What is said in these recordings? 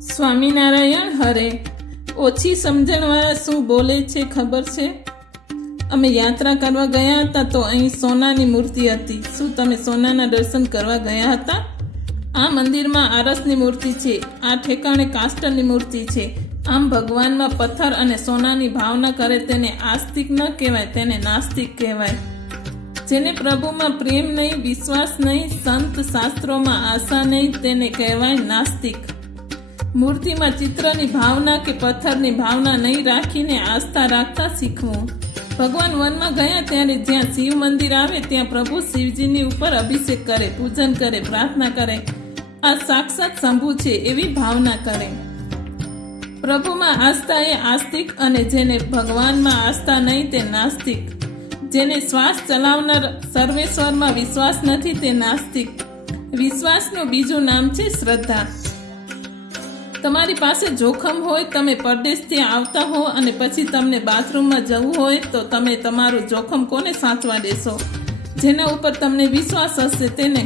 સ્વામિનારાયણ હરે. ઓછી સમજણવાળા શું બોલે છે ખબર છે? અમે યાત્રા કરવા ગયા હતા તો અહીં સોનાની મૂર્તિ હતી. શું તમે સોનાના દર્શન કરવા ગયા હતા? આ મંદિરમાં આરસની મૂર્તિ છે, આ ઠેકાણે કાસ્ટની મૂર્તિ છે. આમ ભગવાનમાં પથ્થર અને સોનાની ભાવના કરે તેને આસ્તિક ન કહેવાય, તેને નાસ્તિક કહેવાય. જેને પ્રભુમાં પ્રેમ નહીં, વિશ્વાસ નહીં, સંત શાસ્ત્રોમાં આશા નહીં, તેને કહેવાય નાસ્તિક. મૂર્તિમાં ચિત્રની ભાવના કે પથ્થરની ભાવના નહીં રાખીને આસ્થા રાખતા શીખવું. ભગવાન વનમાં ગયા ત્યારે જ્યાં શિવ મંદિર આવે ત્યાં પ્રભુ શિવજીની ઉપર અભિષેક કરે, પૂજન કરે, પ્રાર્થના કરે. આ સાક્ષાત શંભુ છે એવી ભાવના કરે. પ્રભુમાં આસ્થા એ આસ્તિક અને જેને ભગવાનમાં આસ્થા નહીં તે નાસ્તિક. જેને શ્વાસ ચલાવનાર સર્વેશ્વરમાં વિશ્વાસ નથી તે નાસ્તિક. વિશ્વાસનું બીજું નામ છે શ્રદ્ધા. તમારી પાસે જોખમ હોય, તમે પરદેશથી આવતા હો અને પછી તમને બાથરૂમમાં જવું હોય તો તમે તમારું જોખમ કોને સાચવા દેશો? જેના ઉપર તમને વિશ્વાસ હશે તેને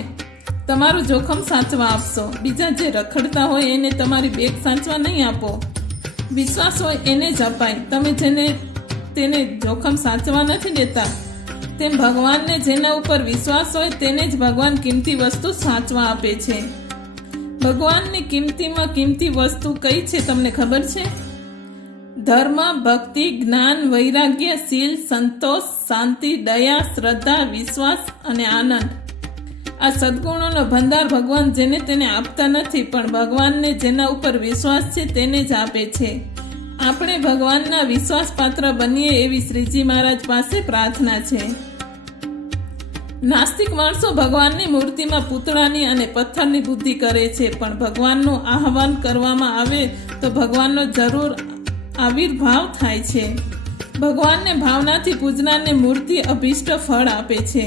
તમારું જોખમ સાચવા આપશો. બીજા જે રખડતા હોય એને તમારી બેગ સાચવા નહીં આપો. વિશ્વાસ હોય એને જ અપાય. તમે તેને જોખમ સાચવા નથી દેતા. તેમ ભગવાનને જેના ઉપર વિશ્વાસ હોય તેને જ ભગવાન કિંમતી વસ્તુ સાચવા આપે છે. ભગવાનની કિંમતીમાં કિંમતી વસ્તુ કઈ છે તમને ખબર છે? ધર્મ, ભક્તિ, જ્ઞાન, વૈરાગ્ય, શીલ, સંતોષ, શાંતિ, દયા, શ્રદ્ધા, વિશ્વાસ અને આનંદ. આ સદગુણોનો ભંડાર ભગવાન જેને તેને આપતા નથી, પણ ભગવાનને જેના ઉપર વિશ્વાસ છે તેને જ આપે છે. આપણે ભગવાનના વિશ્વાસપાત્ર બનીએ એવી શ્રીજી મહારાજ પાસે પ્રાર્થના છે. નાસ્તિક માણસો ભગવાનની મૂર્તિમાં પૂતળાની અને પથ્થરની બુદ્ધિ કરે છે, પણ ભગવાનનું આહવાન કરવામાં આવે તો ભગવાનનો જરૂર આવિર્ભાવ થાય છે. ભગવાનને ભાવનાથી પૂજનારને મૂર્તિ અભિષ્ટ ફળ આપે છે.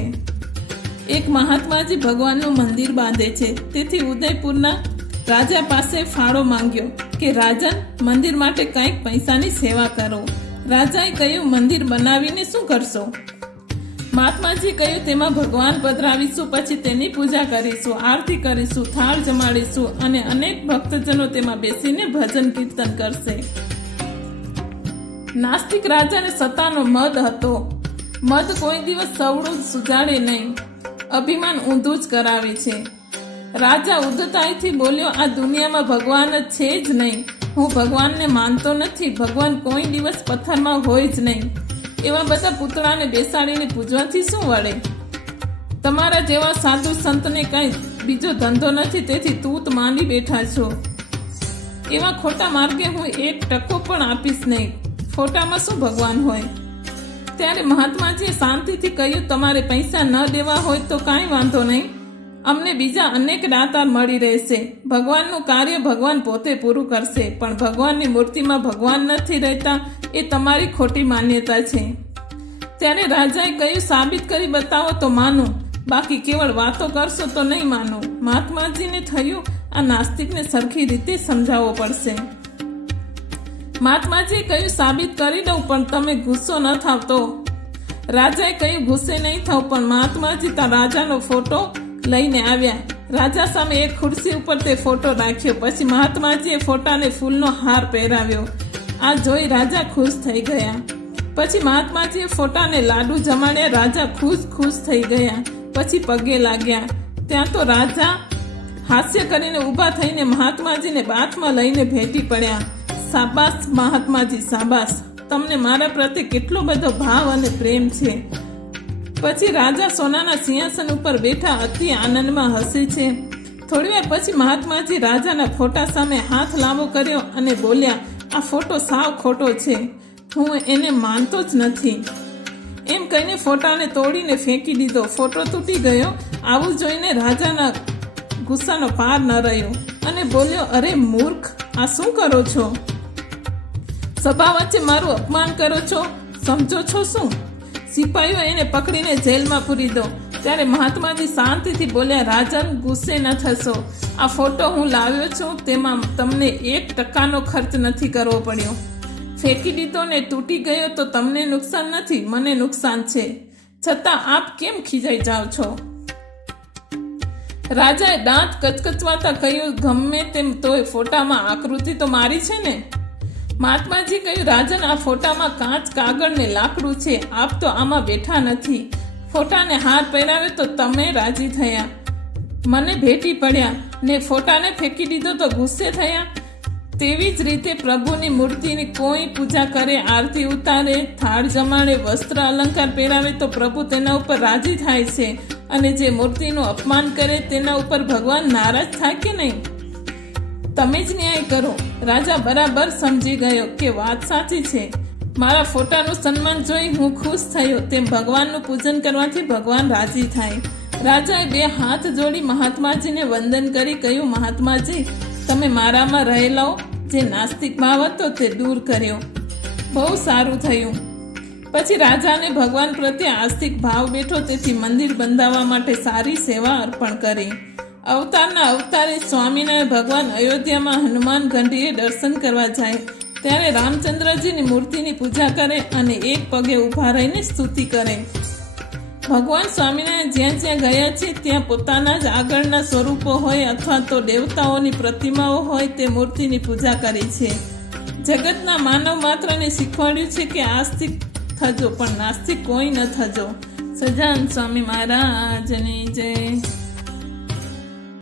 એક મહાત્માજી ભગવાનનું મંદિર બાંધે છે. તેથી ઉદયપુરના રાજા પાસે ફાળો માંગ્યો કે રાજન, મંદિર માટે કંઈક પૈસાની સેવા કરો. રાજાએ કહ્યું, મંદિર બનાવીને શું કરશો? મહાત્માજી કહ્યું, તેમાં ભગવાન પધરાવીશું, પછી તેની પૂજા કરીશું, આરતી કરીશું, થાળ જમાડીશું અને અનેક ભક્તજનો તેમાં બેસીને ભજન કીર્તન કરશે. નાસ્તિક રાજાને સત્તાનો મદ હતો. મદ કોઈ દિવસ સવડું સુજાડે નહીં, અભિમાન ઊંધું જ કરાવે છે. રાજા ઉદ્ધતાઈથી બોલ્યો, આ દુનિયામાં ભગવાન જ છે જ નહીં. હું ભગવાનને માનતો નથી. ભગવાન કોઈ દિવસ પથ્થરમાં હોય જ નહીં. એવા બધા પૂતળાને બેસાડીને પૂજવાથી શું વળે? તમારા જેવા સાધુ સંતને કંઈ બીજો ધંધો નથી, તેથી તૂત માંડી બેઠા છો. એવા ખોટા માર્ગે હું 1% પણ આપીશ નહીં. ખોટામાં શું ભગવાન હોય? ત્યારે મહાત્માજીએ શાંતિથી કહ્યું, તમારે પૈસા ન દેવા હોય તો કાંઈ વાંધો નહીં. અમને બીજા અનેક દાતાર મળી રહેશે. ભગવાનનું કાર્ય ભગવાન પોતે પૂરું કરશે. પણ ભગવાનની મૂર્તિમાં ભગવાન નથી રહેતા એ તમારી ખોટી માન્યતા છે. ત્યારે રાજાએ કહ્યું, સાબિત કરી બતાવો તો માનું, બાકી કેવળ વાતો કરશો તો નહીં માનું. મહાત્માજીને થયું, આ નાસ્તિકને સરખી રીતે સમજાવવો પડશે. મહાત્માજીએ કહ્યું, સાબિત કરી દઉં, પણ તમે ગુસ્સો ન થાવ તો. રાજાએ કહ્યું, ગુસ્સે નહીં થાવ. પણ મહાત્માજી રાજાનો ફોટો લઈને આવ્યા. રાજા સામે એક ખુરશી ઉપર તે ફોટો રાખ્યો. પછી મહાત્માજીએ ફોટાને ફૂલનો હાર પહેરાવ્યો. આ જોઈ રાજા ખુશ થઈ ગયા. પછી મહાત્માજીએ ફોટાને લાડુ જમાડ્યા. રાજા ખુશ થઈ ગયા. પછી પગે લાગ્યા. ત્યાં તો રાજા હાસ્ય કરીને ઊભા થઈને મહાત્માજીને બાથમાં લઈને ભેટી પડ્યા. શાબાશ મહાત્માજી, શાબાશ, તમને મારા પ્રત્યે કેટલો બધો ભાવ અને પ્રેમ છે. પછી રાજા સોનાના સિંહાસન ઉપર બેઠા અતિ આનંદમાં હસે છે. થોડી વાર પછી મહાત્માજી રાજાના ફોટા સામે હાથ લાંબો કર્યો અને બોલ્યા, આ ફોટો સાવ ખોટો છે. હું એને માનતો જ નથી. એમ કહીને ફોટાને તોડીને ફેંકી દીધો. ફોટો તૂટી ગયો. આવું જોઈને રાજાના ગુસ્સાનો પાર ન રહ્યો અને બોલ્યો, અરે મૂર્ખ, આ શું કરો છો? સભા વચ્ચે મારું અપમાન કરો છો, સમજો છો શું? સિપાહીઓ એને પકડીને જેલમાં પૂરી દો. ત્યારે મહાત્માજી શાંતિથી બોલ્યા, રાજન, ગુસ્સે ન થશો. આ ફોટો હું લાવ્યો છું, તેમાં તમને 1% ખર્ચ નથી કરવો પડ્યો. ફેંકી દીધો ને તૂટી ગયો તો તમને નુકસાન નથી, મને નુકસાન છે. છતાં આપ કેમ ખીજાઈ જાઓ છો? રાજાએ દાંત કચકચવાતા કહ્યું, ગમે તેમ તોય ફોટામાં આકૃતિ તો મારી છે ને? મહાત્માજી કહ્યું, રાજન, આ ફોટામાં કાચ, કાગળ ને લાકડું છે. આપ તો આમાં બેઠા નથી. ફોટાને હાર પહેરાવ્યો તો તમે રાજી થયા, મને ભેટી પડ્યા ને ફોટાને ફેંકી દીધો તો ગુસ્સે થયા. તેવી જ રીતે પ્રભુની મૂર્તિની કોઈ પૂજા કરે, આરતી ઉતારે, થાળ જમાડે, વસ્ત્ર અલંકાર પહેરાવે તો પ્રભુ તેના ઉપર રાજી થાય છે. અને જે મૂર્તિનું અપમાન કરે તેના ઉપર ભગવાન નારાજ થાય કે નહીં? તમે જ ન્યાય કરો. રાજા બરાબર સમજી ગયો કે વાત સાચી છે. મારા ફોટાનું સન્માન જોઈ હું ખુશ થયો. તેમ ભગવાનનું પૂજન કરવાથી ભગવાન રાજી થાય. રાજાએ 2 હાથ જોડી મહાત્માજીને વંદન કરી કહ્યું, મહાત્માજી, તમે મારામાં રહેલો જે નાસ્તિક ભાવ હતો તે દૂર કર્યો. બહુ સારું થયું. પછી રાજાને ભગવાન પ્રત્યે આસ્તિક ભાવ બેઠો, તેથી મંદિર બંધાવવા માટે સારી સેવા અર્પણ કરી. અવતારના અવતારે સ્વામિનારાયણ ભગવાન અયોધ્યામાં હનુમાન ગઢીએ દર્શન કરવા જાય ત્યારે રામચંદ્રજીની મૂર્તિની પૂજા કરે અને એક પગે ઊભા રહીને સ્તુતિ કરે. ભગવાન સ્વામિનારાયણ જ્યાં જ્યાં ગયા છે ત્યાં પોતાના જ આગળના સ્વરૂપો હોય અથવા તો દેવતાઓની પ્રતિમાઓ હોય તે મૂર્તિની પૂજા કરી છે. જગતના માનવ માત્રને શીખવાડ્યું છે કે આસ્તિક થજો પણ નાસ્તિક કોઈ ન થજો. સજાન સ્વામી મહારાજની જય.